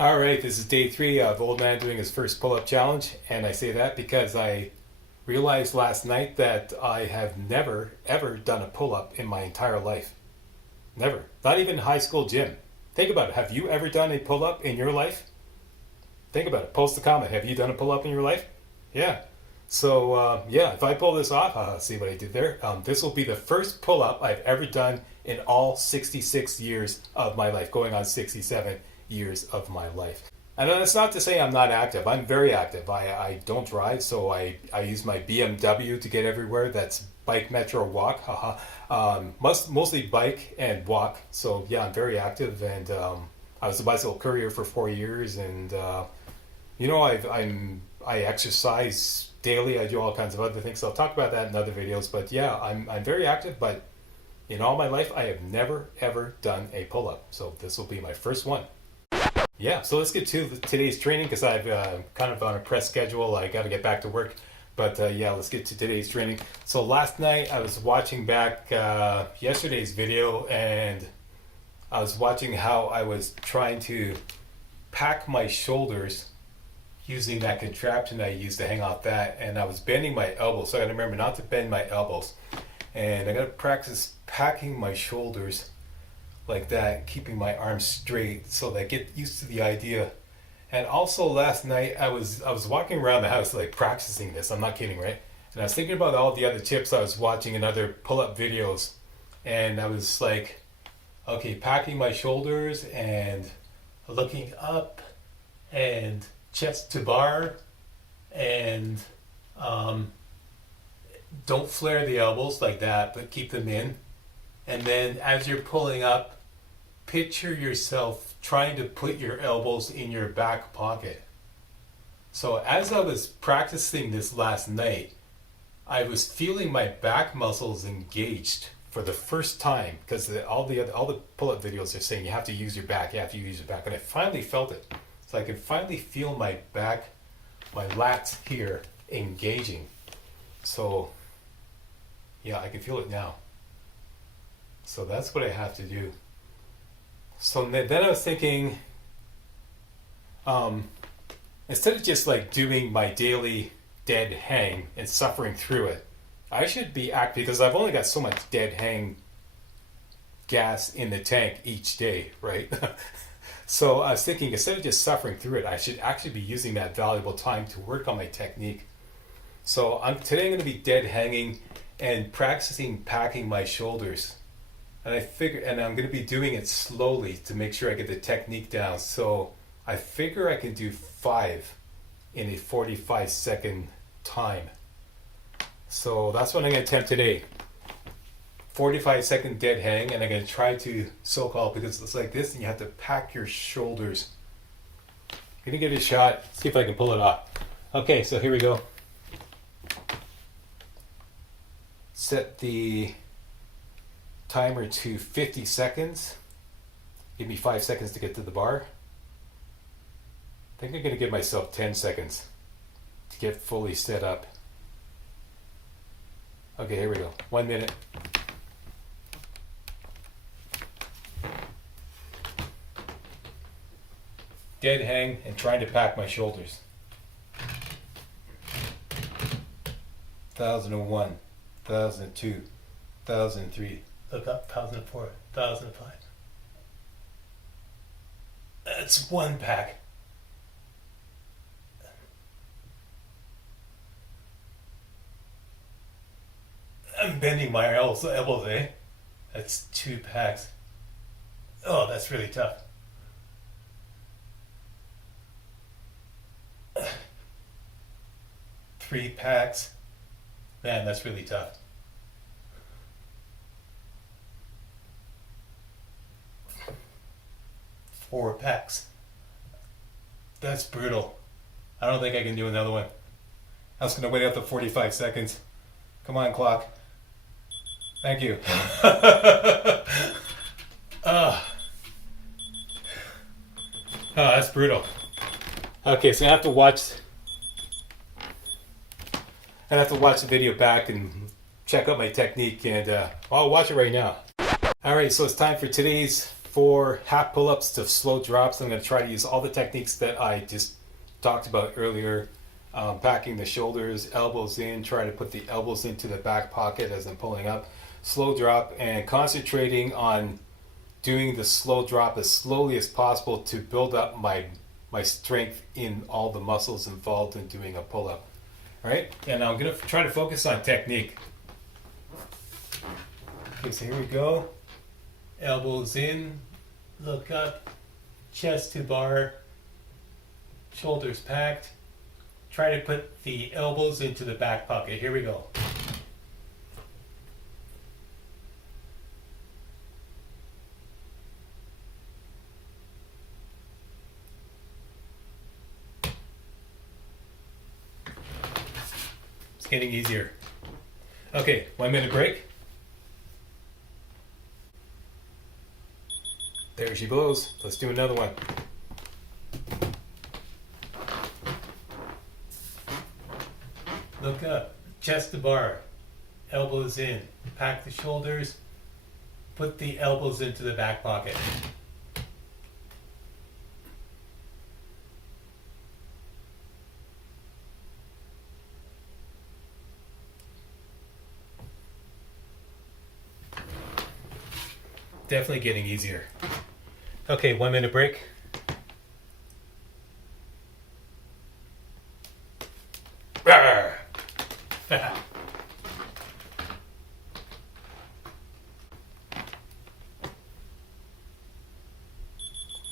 Alright, this is day 3 of Old Man doing his first pull-up challenge, and I say that because I realized last night that I have never ever done a pull-up in my entire life. Never. Not even high school gym. Think about it. Have you ever done a pull-up in your life? Think about it. Post a comment. Have you done a pull-up in your life? Yeah. So, if I pull this off, see what I did there? This will be the first pull-up I've ever done in all 66 years of my life, going on 67 years of my life. And that's not to say I'm not active. I'm very active. I don't drive, so I use my BMW to get everywhere. That's bike, metro, walk. Mostly bike and walk. So yeah, I'm very active, and I was a bicycle courier for 4 years, and I exercise daily. I do all kinds of other things. So I'll talk about that in other videos. But yeah, I'm very active. But in all my life, I have never ever done a pull-up. So this will be my first one. Yeah, so let's get to today's training because I've kind of on a press schedule. I got to get back to work. But let's get to today's training. So last night I was watching back yesterday's video, and I was watching how I was trying to pack my shoulders using that contraption I used to hang off that, and I was bending my elbows. So I got to remember not to bend my elbows. And I got to practice packing my shoulders like that, keeping my arms straight, so that I get used to the idea. And also last night I was walking around the house like practicing this. I'm not kidding, right? And I was thinking about all the other tips I was watching in other pull-up videos, and I was like, okay, packing my shoulders and looking up and chest to bar, and don't flare the elbows like that, but keep them in. And then as you're pulling up, picture yourself trying to put your elbows in your back pocket. So as I was practicing this last night, I was feeling my back muscles engaged for the first time, because all the pull-up videos are saying you have to use your back, and I finally felt it. So I could finally feel my back, my lats here engaging. So yeah, I can feel it now. So that's what I have to do. So then I was thinking, instead of just like doing my daily dead hang and suffering through it, I should be active, because I've only got so much dead hang gas in the tank each day, right? So I was thinking, instead of just suffering through it, I should actually be using that valuable time to work on my technique. So today I'm going to be dead hanging and practicing packing my shoulders. And I'm going to be doing it slowly to make sure I get the technique down. So I figure I can do 5 in a 45-second time. So that's what I'm going to attempt today. 45-second dead hang, and I'm going to try to so-called, because it's like this and you have to pack your shoulders. I'm going to give it a shot, see if I can pull it off. Okay, so here we go. Set the timer to 50 seconds. Give me 5 seconds to get to the bar. I think I'm going to give myself 10 seconds to get fully set up. Okay, here we go. 1 minute. Dead hang and trying to pack my shoulders. 1001, 1002, 1003. Look up, 1004, 1005. That's 1 pack. I'm bending my elbows, eh? That's 2 packs. Oh, that's really tough. Three packs. Man, that's really tough. 4 packs. That's brutal. I don't think I can do another one. I was going to wait out the 45 seconds. Come on, clock. Thank you. That's brutal. Okay, so I have to watch the video back and check out my technique, and I'll watch it right now. Alright, so it's time for today's for half pull-ups to slow drops. I'm going to try to use all the techniques that I just talked about earlier. Packing the shoulders, elbows in, try to put the elbows into the back pocket as I'm pulling up. Slow drop, and concentrating on doing the slow drop as slowly as possible to build up my strength in all the muscles involved in doing a pull-up. All right, and I'm going to try to focus on technique. Okay, so here we go. Elbows in, look up, chest to bar, shoulders packed. Try to put the elbows into the back pocket. Here we go. It's getting easier. Okay, 1 minute break. There she blows. Let's do another one. Look up, chest to bar, elbows in, pack the shoulders, put the elbows into the back pocket. Definitely getting easier. Okay, 1 minute break.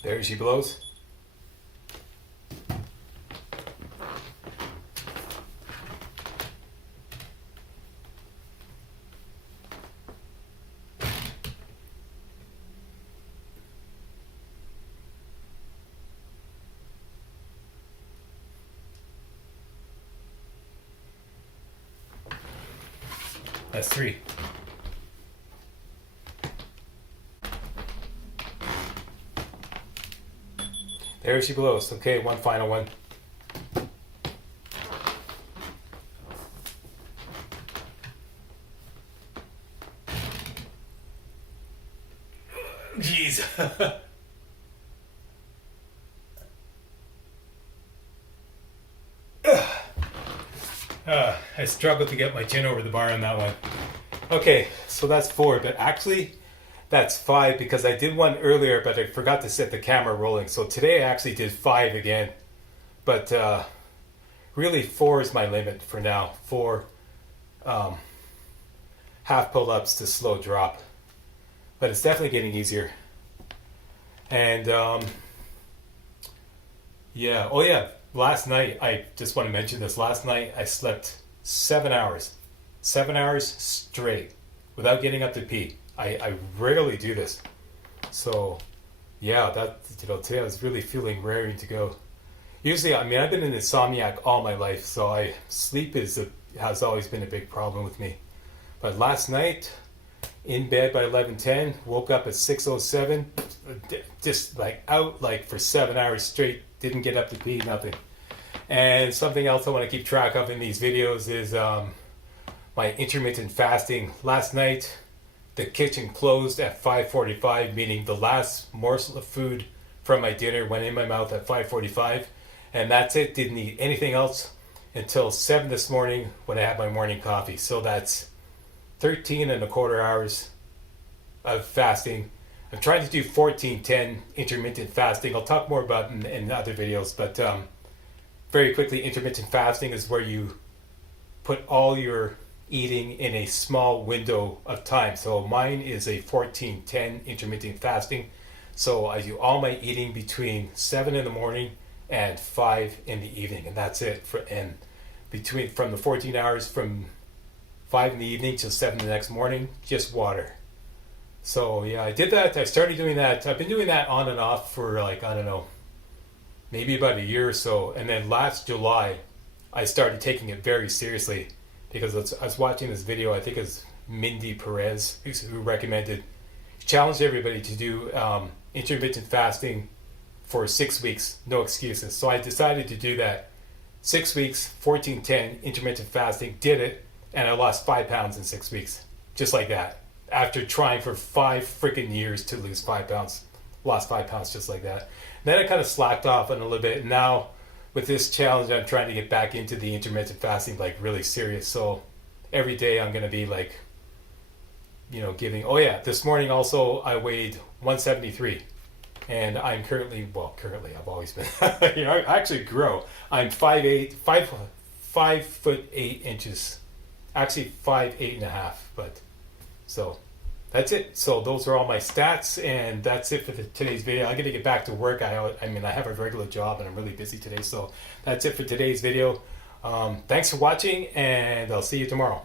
There she blows. That's 3. There she blows. Okay, one final one. Jeez. I struggled to get my chin over the bar on that one. Okay, so that's 4, but actually that's 5 because I did one earlier, but I forgot to set the camera rolling. So today I actually did 5 again, but really 4 is my limit for now. 4 half pull-ups to slow drop, but it's definitely getting easier. And yeah, oh yeah, last night, I just want to mention this, last night I slept 7 hours straight without getting up to pee. I rarely do this. So yeah, that, today I was really feeling raring to go. Usually, I mean, I've been an insomniac all my life, so sleep has always been a big problem with me. But last night, in bed by 11:10, woke up at 6:07, just like out like for 7 hours straight, didn't get up to pee, nothing. And something else I want to keep track of in these videos is my intermittent fasting. Last night, the kitchen closed at 5:45, meaning the last morsel of food from my dinner went in my mouth at 5:45, and that's it. Didn't eat anything else until 7 this morning when I had my morning coffee. So that's 13 and a quarter hours of fasting. I'm trying to do 14-10 intermittent fasting. I'll talk more about it in other videos, but very quickly, intermittent fasting is where you put all your eating in a small window of time. So mine is a 14-10 intermittent fasting. So I do all my eating between 7 in the morning and 5 in the evening, and that's it. From the 14 hours from 5 in the evening till 7 the next morning, just water. So yeah, I did that. I started doing that. I've been doing that on and off for like, I don't know, maybe about a year or so. And then last July, I started taking it very seriously because I was watching this video, I think it's Mindy Perez, who recommended, challenged everybody to do intermittent fasting for 6 weeks, no excuses. So I decided to do that. 6 weeks, 14-10 intermittent fasting, did it, and I lost 5 pounds in 6 weeks, just like that. After trying for 5 freaking years to lose 5 pounds. lost 5 pounds just like that. Then I kind of slacked off on a little bit. Now with this challenge, I'm trying to get back into the intermittent fasting, like really serious. So every day I'm going to be like, giving. Oh yeah, this morning also I weighed 173, and I'm currently I've always been. I actually grow. I'm 5'8", 5'8" actually 5'8.5". But so that's it. So those are all my stats, and that's it for today's video. I'm gonna get back to work. I have a regular job, and I'm really busy today. So that's it for today's video. Thanks for watching, and I'll see you tomorrow.